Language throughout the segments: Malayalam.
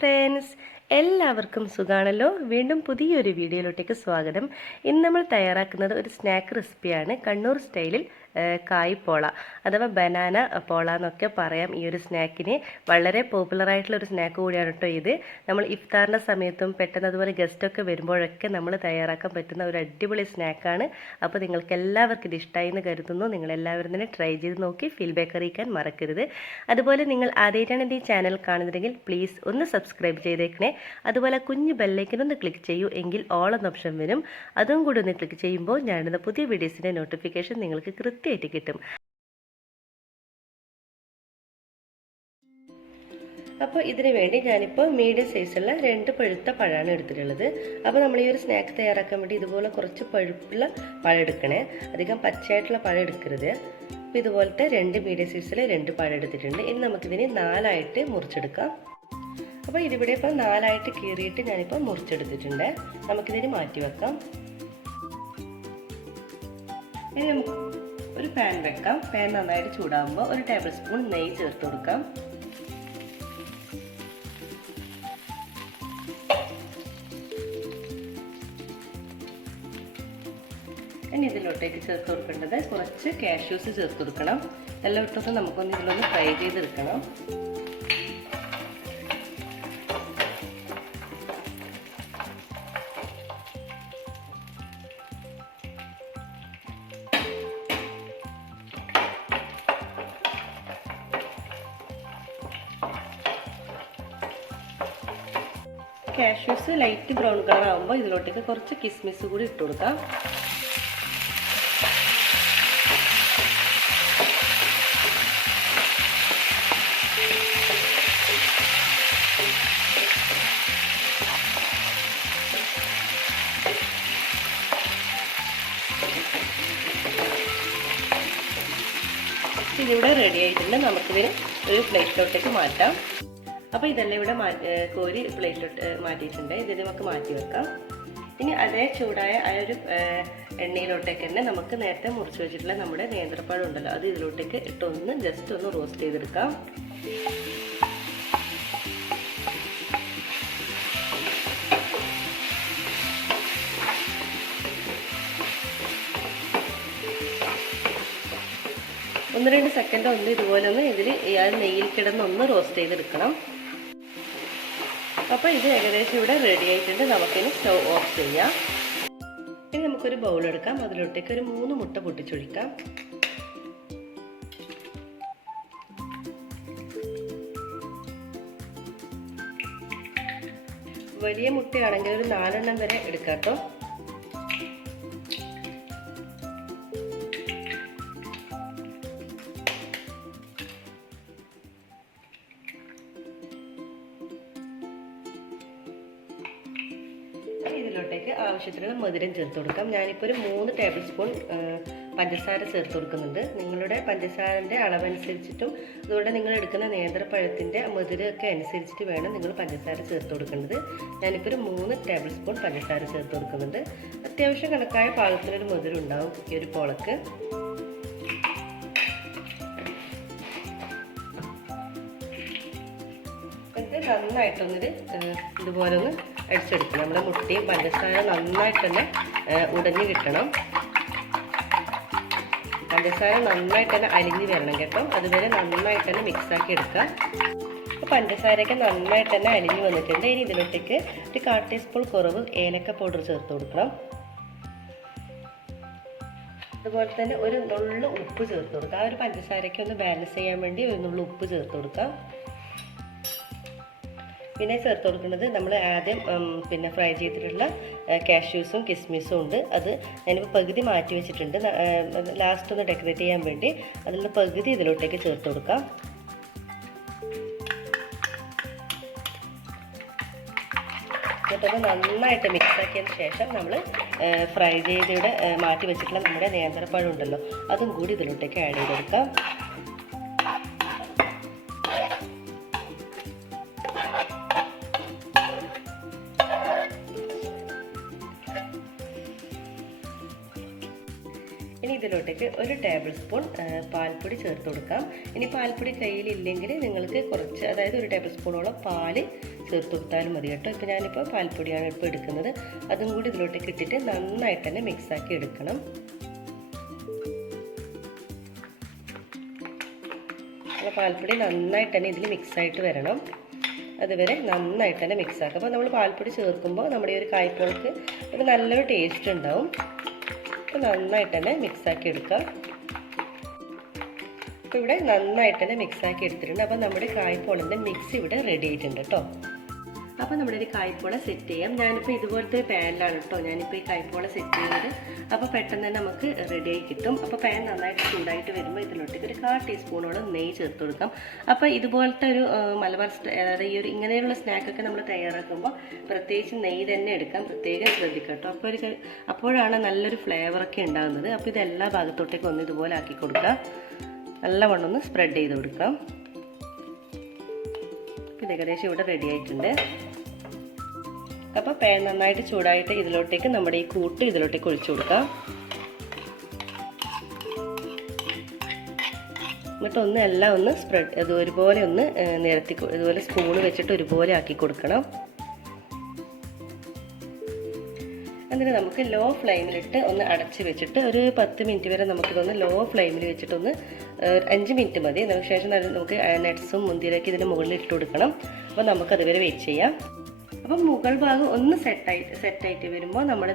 ഫ്രണ്ട്സ്, എല്ലാവർക്കും സുഖാണല്ലോ. വീണ്ടും പുതിയൊരു വീഡിയോയിലോട്ടേക്ക് സ്വാഗതം. ഇന്ന് നമ്മൾ തയ്യാറാക്കുന്നത് ഒരു സ്നാക്ക് റെസിപ്പിയാണ്. കണ്ണൂർ സ്റ്റൈലിൽ കായ് പോള അഥവാ ബനാന പോള എന്നൊക്കെ പറയാം. ഈ ഒരു സ്നാക്കിന് വളരെ പോപ്പുലറായിട്ടുള്ള ഒരു സ്നാക്ക് കൂടിയാണ് കേട്ടോ ഇത്. നമ്മൾ ഇഫ്താറിൻ്റെ സമയത്തും പെട്ടെന്ന് അതുപോലെ ഗസ്റ്റൊക്കെ വരുമ്പോഴൊക്കെ നമ്മൾ തയ്യാറാക്കാൻ പറ്റുന്ന ഒരു അടിപൊളി സ്നാക്കാണ്. അപ്പോൾ നിങ്ങൾക്ക് എല്ലാവർക്കും ഇത് ഇഷ്ടമായി എന്ന് കരുതുന്നു. നിങ്ങളെല്ലാവരും തന്നെ ട്രൈ ചെയ്ത് നോക്കി ഫീഡ്ബാക്ക് അറിയിക്കാൻ മറക്കരുത്. അതുപോലെ നിങ്ങൾ ആദ്യമായിട്ടാണ് എൻ്റെ ഈ ചാനൽ കാണുന്നതെങ്കിൽ പ്ലീസ് ഒന്ന് സബ്സ്ക്രൈബ് ചെയ്തേക്കണേ. അതുപോലെ കുഞ്ഞു ബെല്ലൈക്കൻ ഒന്ന് ക്ലിക്ക് ചെയ്യൂ, എങ്കിൽ ഓൾ എന്ന ഓപ്ഷൻ വരും. അതും കൂടി ഒന്ന് ക്ലിക്ക് ചെയ്യുമ്പോൾ ഞാനിടുന്ന പുതിയ വീഡിയോസിൻ്റെ നോട്ടിഫിക്കേഷൻ നിങ്ങൾക്ക് കൃത്യമായിട്ട് കിട്ടും. അപ്പോൾ ഇതിന് വേണ്ടി ഞാനിപ്പോൾ മീഡിയം സൈസുള്ള 2 പഴുത്ത പഴമാണ് എടുത്തിട്ടുള്ളത്. അപ്പോൾ നമ്മൾ ഈ ഒരു സ്നാക്ക് തയ്യാറാക്കാൻ വേണ്ടി ഇതുപോലെ കുറച്ച് പഴുപ്പുള്ള പഴം എടുക്കണേ, അധികം പച്ചയായിട്ടുള്ള പഴം എടുക്കരുത്. അപ്പോൾ ഇതുപോലത്തെ 2 മീഡിയം സൈസിൽ 2 പഴം എടുത്തിട്ടുണ്ട്. ഇനി നമുക്കിതിനെ 4ആയിട്ട് മുറിച്ചെടുക്കാം. അപ്പോൾ ഇതിവിടെ ഇപ്പോൾ 4ആയിട്ട് കീറിയിട്ട് ഞാനിപ്പോൾ മുറിച്ചെടുത്തിട്ടുണ്ട്. നമുക്കിതിന് മാറ്റി വെക്കാം. ഇനി നമുക്ക് ഒരു പാൻ വെക്കാം. പാൻ നന്നായിട്ട് ചൂടാകുമ്പോൾ 1 ടേബിൾ സ്പൂൺ നെയ്യ് ചേർത്ത് കൊടുക്കാം. ഇനി ഇതിലോട്ടേക്ക് ചേർത്ത് കൊടുക്കേണ്ടത് കുറച്ച് കാഷ്യൂസ് ചേർത്ത് കൊടുക്കണം. എല്ലാം ഇട്ടൊക്കെ നമുക്കൊന്ന് ഇതിലൊന്ന് ഫ്രൈ ചെയ്തെടുക്കണം. കാഷ്യൂസ് ലൈറ്റ് ബ്രൗൺ കളർ ആകുമ്പോൾ ഇതിലോട്ടേക്ക് കുറച്ച് കിസ്മിസ് കൂടി ഇട്ട് കൊടുക്കാം. ഇതിവിടെ റെഡി ആയിട്ടുണ്ട്. നമുക്കിതിന് ഒരു പ്ലേറ്റിലോട്ടേക്ക് മാറ്റാം. അപ്പോൾ ഇതെല്ലാം ഇവിടെ കോരി പ്ലേറ്റിലോട്ട് മാറ്റിയിട്ടുണ്ട്. ഇതിന് നമുക്ക് മാറ്റി വെക്കാം. ഇനി അതേ ചൂടായ ആ ഒരു എണ്ണയിലോട്ടേക്ക് തന്നെ നമുക്ക് നേരത്തെ മുറിച്ച് വെച്ചിട്ടുള്ള നമ്മുടെ നേന്ത്രപ്പഴം ഉണ്ടല്ലോ, അത് ഇതിലോട്ടേക്ക് ഇട്ടൊന്ന് ജസ്റ്റ് ഒന്ന് റോസ്റ്റ് ചെയ്തെടുക്കാം. ഒന്ന് 2 സെക്കൻഡ് ഒന്ന് ഇതുപോലെ ഒന്ന് ഇതിൽ നെയ്യിൽ കിടന്നൊന്ന് റോസ്റ്റ് ചെയ്തെടുക്കണം. അപ്പോൾ ഇത് ഏകദേശം ഇവിടെ റെഡി ആയിട്ടുണ്ട്. നമുക്കിനി സ്റ്റവ് ഓഫ് ചെയ്യാം. ഇനി നമുക്കൊരു ബൗൾ എടുക്കാം. അതിലോട്ടേക്ക് ഒരു 3 മുട്ട പൊട്ടിച്ചൊഴിക്കാം. വലിയ മുട്ടയാണെങ്കിൽ ഒരു 4 എണ്ണം വരെ എടുക്കാം കേട്ടോ. ഇതിലോട്ടേക്ക് ആവശ്യത്തിനുള്ള മധുരം ചേർത്ത് കൊടുക്കാം. ഞാനിപ്പോൾ ഒരു 3 ടേബിൾ സ്പൂൺ പഞ്ചസാര ചേർത്ത് കൊടുക്കുന്നുണ്ട്. നിങ്ങളുടെ പഞ്ചസാരൻ്റെ അളവനുസരിച്ചിട്ടും അതുകൊണ്ട് നിങ്ങൾ എടുക്കുന്ന നേന്ത്രപ്പഴത്തിൻ്റെ മധുരമൊക്കെ അനുസരിച്ചിട്ട് വേണം നിങ്ങൾ പഞ്ചസാര ചേർത്ത് കൊടുക്കേണ്ടത്. ഞാനിപ്പോൾ ഒരു 3 ടേബിൾ സ്പൂൺ പഞ്ചസാര ചേർത്ത് കൊടുക്കുന്നുണ്ട്. അത്യാവശ്യം കണക്കായ പാകത്തിനൊരു മധുരം ഉണ്ടാവും ഈ ഒരു പോളക്ക്. ഇത് നന്നായിട്ടൊന്നിത് ഇതുപോലെ ഒന്ന് അടിച്ചെടുക്കണം. നമ്മുടെ മുട്ടയും പഞ്ചസാര നന്നായിട്ട് തന്നെ ഉടഞ്ഞ് കിട്ടണം. പഞ്ചസാര നന്നായിട്ട് തന്നെ അലിഞ്ഞ് വരണം കേട്ടോ. അതുവരെ നന്നായിട്ട് തന്നെ മിക്സാക്കി എടുക്കാം. അപ്പോൾ പഞ്ചസാരയൊക്കെ നന്നായിട്ട് തന്നെ അലിഞ്ഞ് വന്നിട്ടുണ്ട്. ഇനി ഇതിലോട്ടേക്ക് ഒരു 1/4 ടീസ്പൂൺ കുറവ് ഏലക്ക പൗഡർ ചേർത്ത് കൊടുക്കണം. അതുപോലെ തന്നെ ഒരു നുള്ളു ഉപ്പ് ചേർത്ത് കൊടുക്കാം. ആ ഒരു പഞ്ചസാരയ്ക്ക് ഒന്ന് ബാലൻസ് ചെയ്യാൻ വേണ്ടി ഒരു നുള്ളു ഉപ്പ് ചേർത്ത് കൊടുക്കാം. പിന്നെ ചേർത്ത് കൊടുക്കുന്നത് നമ്മൾ ആദ്യം ഫ്രൈ ചെയ്തിട്ടുള്ള കാഷ്യൂസും കിസ്മിസും ഉണ്ട്. അത് ഞാനിപ്പോൾ പകുതി മാറ്റി വെച്ചിട്ടുണ്ട്. ലാസ്റ്റ് ഒന്ന് ഡെക്കറേറ്റ് ചെയ്യാൻ വേണ്ടി അതിലുള്ള പകുതി ഇതിലോട്ടേക്ക് ചേർത്ത് കൊടുക്കാം. എന്നിട്ടത് നന്നായിട്ട് മിക്സാക്കിയതിന് ശേഷം നമ്മൾ ഫ്രൈ ചെയ്തിവിടെ മാറ്റി വെച്ചിട്ടുള്ള നമ്മുടെ നേന്ത്രപ്പഴം ഉണ്ടല്ലോ, അതും കൂടി ഇതിലോട്ടേക്ക് ആഡ് ചെയ്ത് കൊടുക്കാം. ഇനി ഇതിലോട്ടേക്ക് 1 ടേബിൾ സ്പൂൺ പാൽപ്പൊടി ചേർത്ത് കൊടുക്കാം. ഇനി പാൽപ്പൊടി കയ്യിലില്ലെങ്കിൽ നിങ്ങൾക്ക് കുറച്ച്, അതായത് 1 ടേബിൾ സ്പൂണോളം പാല് ചേർത്ത് കൊടുത്താലും മതി കേട്ടോ. ഇപ്പോൾ ഞാനിപ്പോൾ പാൽപ്പൊടിയാണ് ഇപ്പോൾ എടുക്കുന്നത്. അതും കൂടി ഇതിലോട്ടേക്ക് ഇട്ടിട്ട് നന്നായിട്ട് തന്നെ മിക്സാക്കി എടുക്കണം. പാൽപ്പൊടി നന്നായിട്ട് തന്നെ ഇതിൽ മിക്സായിട്ട് വരണം. അതുവരെ നന്നായിട്ട് തന്നെ മിക്സാക്കുക. അപ്പോൾ നമ്മൾ പാൽപ്പൊടി ചേർക്കുമ്പോൾ നമ്മുടെ ഈ ഒരു കായ്പോളക്ക് ഒരു നല്ലൊരു ടേസ്റ്റ് ഉണ്ടാവും. അപ്പോൾ നന്നായിട്ട് തന്നെ മിക്സാക്കി എടുക്കുക. അപ്പോൾ ഇവിടെ നന്നായിട്ട് തന്നെ മിക്സാക്കി എടുത്തിട്ടുണ്ട്. അപ്പോൾ നമ്മുടെ കായ്പോളൻ്റെ മിക്സ് ഇവിടെ റെഡി ആയിട്ടുണ്ട് കേട്ടോ. അപ്പോൾ നമ്മുടെ ഒരു കായ്പോള സെറ്റ് ചെയ്യാം. ഞാനിപ്പോൾ ഇതുപോലത്തെ പാനിലാണ് കേട്ടോ ഞാനിപ്പോൾ ഈ കായ്പോള സെറ്റ് ചെയ്യുന്നത്. അപ്പോൾ പെട്ടെന്ന് തന്നെ നമുക്ക് റെഡിയായി കിട്ടും. അപ്പോൾ പാൻ നന്നായിട്ട് ചൂടായിട്ട് വരുമ്പോൾ ഇതിലോട്ടേക്ക് ഒരു 1/4 ടീസ്പൂണോളം നെയ്യ് ചേർത്ത് കൊടുക്കാം. അപ്പോൾ ഇതുപോലത്തെ ഒരു മലബാർ അതായത് ഈ ഒരു ഇങ്ങനെയുള്ള സ്നാക്കൊക്കെ നമ്മൾ തയ്യാറാക്കുമ്പോൾ പ്രത്യേകിച്ച് നെയ്യ് തന്നെ എടുക്കാൻ പ്രത്യേകം ശ്രദ്ധിക്കാം കേട്ടോ. അപ്പോഴാണ് നല്ലൊരു ഫ്ലേവറൊക്കെ ഉണ്ടാകുന്നത്. അപ്പോൾ ഇത് എല്ലാ ഭാഗത്തോട്ടേക്കും ഒന്ന് ഇതുപോലെ ആക്കി കൊടുക്കുക. നല്ലവണ്ണം ഒന്ന് സ്പ്രെഡ് ചെയ്ത് കൊടുക്കാം. ഇത് ഏകദേശം ഇവിടെ റെഡി ആയിട്ടുണ്ട്. അപ്പോൾ പാൻ നന്നായിട്ട് ചൂടായിട്ട് ഇതിലോട്ടേക്ക് നമ്മുടെ ഈ കൂട്ട് ഇതിലോട്ടേക്ക് ഒഴിച്ചു കൊടുക്കാം. എന്നിട്ട് എല്ലാം ഒന്ന് സ്പ്രെഡ് അത് ഒരുപോലെ ഒന്ന് നിരത്തി ഇതുപോലെ സ്പൂണ് വെച്ചിട്ട് ഒരുപോലെ ആക്കി കൊടുക്കണം. എന്നിട്ട് നമുക്ക് ലോ ഫ്ലെയിമിലിട്ട് ഒന്ന് അടച്ച് വെച്ചിട്ട് ഒരു 10 മിനിറ്റ് വരെ നമുക്കിതൊന്ന് ലോ ഫ്ലെയിമിൽ വെച്ചിട്ടൊന്ന് 5 മിനിറ്റ് മതി. ശേഷം നമുക്ക് നട്ട്സും മുന്തിരിയൊക്കെ ഇതിൻ്റെ മുകളിൽ ഇട്ട് കൊടുക്കണം. അപ്പോൾ നമുക്കതുവരെ വെയിറ്റ് ചെയ്യാം. അപ്പം മുകൾ ഭാഗം ഒന്ന് സെറ്റായിട്ട് വരുമ്പോൾ നമ്മൾ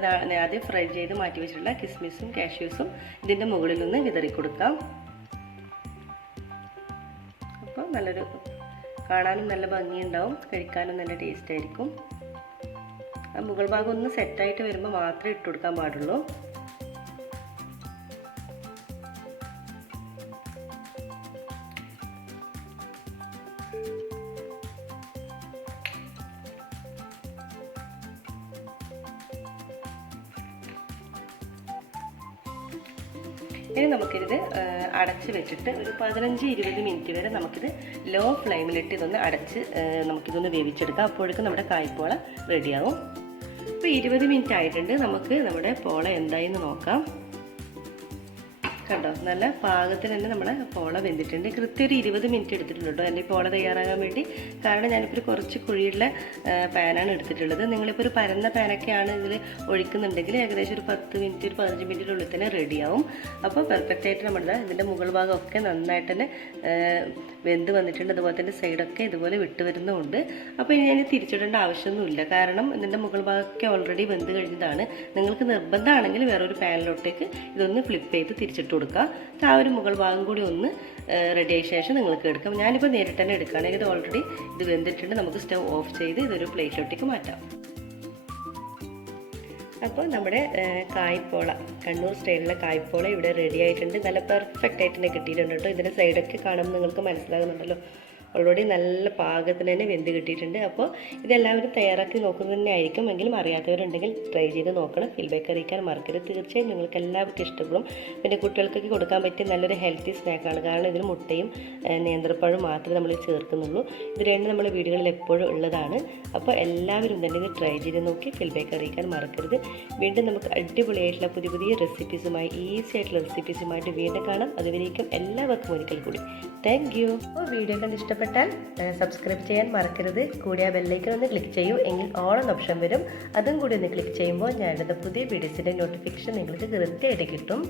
ആദ്യം ഫ്രൈ ചെയ്ത് മാറ്റി വെച്ചിട്ടുള്ള കിസ്മിസും കാഷ്യൂസും ഇതിൻ്റെ മുകളിലൊന്ന് വിതറി കൊടുക്കാം. അപ്പോൾ നല്ലൊരു കാണാനും നല്ല ഭംഗിയുണ്ടാവും, കഴിക്കാനും നല്ല ടേസ്റ്റ് ആയിരിക്കും. ആ മുകൾ ഭാഗം ഒന്ന് സെറ്റായിട്ട് വരുമ്പോൾ മാത്രമേ ഇട്ട് കൊടുക്കാൻ പാടുള്ളൂ. ഇനി നമുക്കിത് അടച്ച് വെച്ചിട്ട് ഒരു 15-20 മിനിറ്റ് വരെ നമുക്കിത് ലോ ഫ്ലെയിമിലിട്ട് ഇതൊന്ന് അടച്ച് നമുക്കിതൊന്ന് വേവിച്ചെടുക്കാം. അപ്പോഴേക്കും നമ്മുടെ കായ്പോള റെഡിയാവും. ഇപ്പോൾ 20 മിനിറ്റ് ആയിട്ടുണ്ട്. നമുക്ക് നമ്മുടെ പോള എന്തായെന്ന് നോക്കാം. കണ്ടോ, നല്ല പാകത്തിൽ തന്നെ നമ്മുടെ പോള വെന്തിട്ടുണ്ട്. കൃത്യം ഒരു 20 മിനിറ്റ് എടുത്തിട്ടുണ്ട് കേട്ടോ എൻ്റെ പോള തയ്യാറാകാൻ വേണ്ടി. കാരണം ഞാനിപ്പോൾ കുറച്ച് കുഴിയുള്ള പാനാണ് എടുത്തിട്ടുള്ളത്. നിങ്ങളിപ്പോൾ ഒരു പരന്ന പാനൊക്കെയാണ് ഇതിൽ ഒഴിക്കുന്നുണ്ടെങ്കിൽ ഏകദേശം ഒരു 10 മിനിറ്റ് 15 മിനിറ്റിനുള്ളിൽ തന്നെ റെഡിയാവും. അപ്പോൾ പെർഫെക്റ്റ് ആയിട്ട് നമ്മുടെ ഇതിൻ്റെ മുകൾ ഭാഗമൊക്കെ നന്നായിട്ട് തന്നെ വെന്ത് വന്നിട്ടുണ്ട്. അതുപോലെ തന്നെ സൈഡൊക്കെ ഇതുപോലെ വിട്ട് വരുന്നുമുണ്ട്. അപ്പോൾ ഇനി ഞാൻ തിരിച്ചിടേണ്ട ആവശ്യമൊന്നുമില്ല. കാരണം ഇതിൻ്റെ മുകൾ ഭാഗമൊക്കെ ഓൾറെഡി വെന്ത് കഴിഞ്ഞതാണ്. നിങ്ങൾക്ക് നിർബന്ധമാണെങ്കിൽ വേറൊരു പാനിലോട്ടേക്ക് ഇതൊന്ന് ഫ്ലിപ്പ് ചെയ്ത് തിരിച്ചിട്ട് കൊടുക്കുക. ആ ഒരു മുകൾ ഭാഗം കൂടി ഒന്ന് റെഡി ആയ ശേഷം നിങ്ങൾക്ക് എടുക്കാം. ഞാനിപ്പോൾ നേരിട്ട് തന്നെ എടുക്കുകയാണെങ്കിൽ ഇത് ഓൾറെഡി ഇത് വെന്തിട്ടുണ്ട്. നമുക്ക് സ്റ്റവ് ഓഫ് ചെയ്ത് ഇതൊരു പ്ലേറ്റിലോട്ടേക്ക് മാറ്റാം. അപ്പോൾ നമ്മുടെ കായ്പോള, കണ്ണൂർ സ്റ്റൈലിലെ കായ്പോള ഇവിടെ റെഡി ആയിട്ടുണ്ട്. നല്ല പെർഫെക്റ്റ് ആയിട്ട് തന്നെ കിട്ടിയിട്ടുണ്ട് കേട്ടോ. ഇതിൻ്റെ സൈഡൊക്കെ കാണുമ്പോൾ നിങ്ങൾക്ക് മനസ്സിലാകുന്നുണ്ടല്ലോ, ഓൾറെഡി നല്ല പാകത്തിന് തന്നെ വെന്ത് കിട്ടിയിട്ടുണ്ട്. അപ്പോൾ ഇതെല്ലാവരും തയ്യാറാക്കി നോക്കുന്നത് തന്നെ ആയിരിക്കും. എങ്കിലും അറിയാത്തവരുണ്ടെങ്കിൽ ട്രൈ ചെയ്ത് നോക്കണം. ഫീഡ്ബാക്ക് അറിയിക്കാൻ മറക്കരുത്. തീർച്ചയായും നിങ്ങൾക്ക് എല്ലാവർക്കും ഇഷ്ടപ്പെടും. പിന്നെ കുട്ടികൾക്കൊക്കെ കൊടുക്കാൻ പറ്റിയ നല്ലൊരു ഹെൽത്തി സ്നാക്കാണ്. കാരണം ഇതിൽ മുട്ടയും നേന്ത്രപ്പഴവും മാത്രമേ നമ്മൾ ചേർക്കുന്നുള്ളൂ. ഇത് രണ്ടും നമ്മുടെ വീടുകളിൽ എപ്പോഴും ഉള്ളതാണ്. അപ്പോൾ എല്ലാവരും തന്നെ ഇത് ട്രൈ ചെയ്ത് നോക്കി ഫീഡ്ബാക്ക് അറിയിക്കാൻ മറക്കരുത്. വീണ്ടും നമുക്ക് അടിപൊളിയായിട്ടുള്ള പുതിയ പുതിയ റെസിപ്പീസുമായി, ഈസി ആയിട്ടുള്ള റെസിപ്പീസുമായിട്ട് വീണ്ടും കാണാം. അതുവരേക്കും എല്ലാവർക്കും ഒരിക്കൽ കൂടി താങ്ക് യു. അപ്പോൾ വീഡിയോ കണ്ട് ഇഷ്ടപ്പെട്ടാൽ സബ്സ്ക്രൈബ് ചെയ്യാൻ മറക്കരുത്. കൂടി ആ ബെല്ലൈക്കൺ ഒന്ന് ക്ലിക്ക് ചെയ്യൂ. എങ്കിൽ ഓൾ എന്ന ഓപ്ഷൻ വരും. അതും കൂടി ഒന്ന് ക്ലിക്ക് ചെയ്യുമ്പോൾ ഞാനിടുന്ന പുതിയ വീഡിയോസിൻ്റെ നോട്ടിഫിക്കേഷൻ നിങ്ങൾക്ക് കൃത്യമായിട്ട് കിട്ടും.